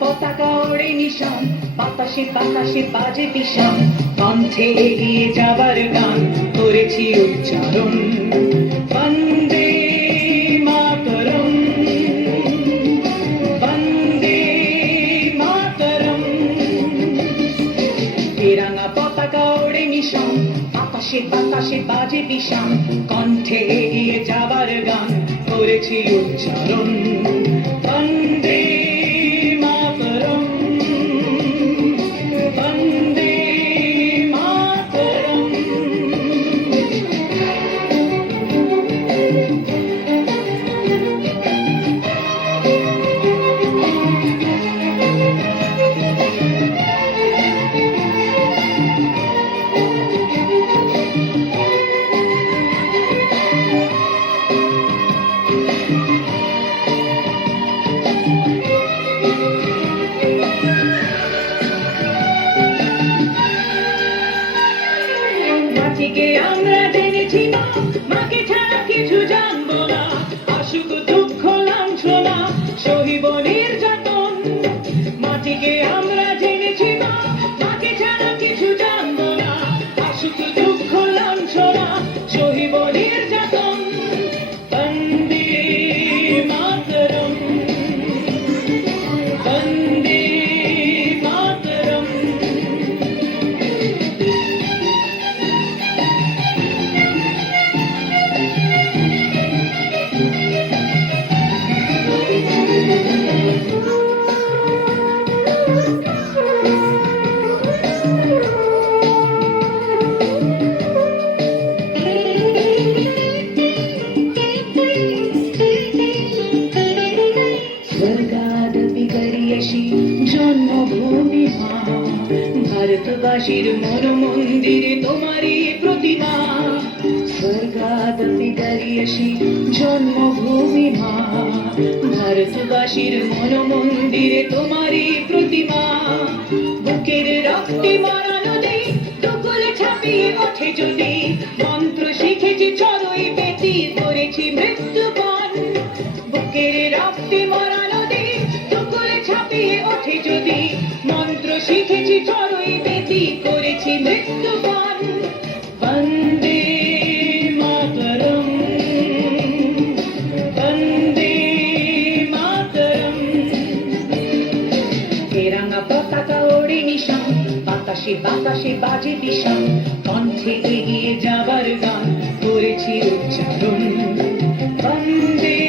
পতাকা ওড়ে নিশান, বাতাসে বাতাসে বাজে বিষান কণ্ঠে এগিয়ে যাবার গান করেছি উচ্চারণ। বন্দে মাতরম বন্দে মাতরম। তেরাঙা পতাকা ওড়ে নিশান আকাশে বাতাসে বাজে বিষান, কণ্ঠে এগিয়ে যাবার গান করেছি উচ্চারণ। বন্দে মাটিকে আমরা ভারতবাসীর মন মন্দিরে তোমারই প্রতিমা। স্বর্গাদপি করিয়সি জন্মভূমি মা। ভারতবাসীর মন মন্দিরে তোমারই প্রতিমা। বুকের রক্তে মারা নদী, টুকুর ছাপিয়ে ওঠে যদি মন্ত্র শিখেছি চড়ই বেটি করেছি মৃত্যুপণ বুকের রক্তে মরা নদী, টুকুরে ছাপিয়ে ওঠে যদি মন্ত্র শিখেছি বেদি করেছি মাতরম। পতাকা ওড়ে বাতাসে বাতাসে বাজে দিশান কণ্ঠে এগিয়ে যাবার গান করেছি উচ্চারণ বন্দে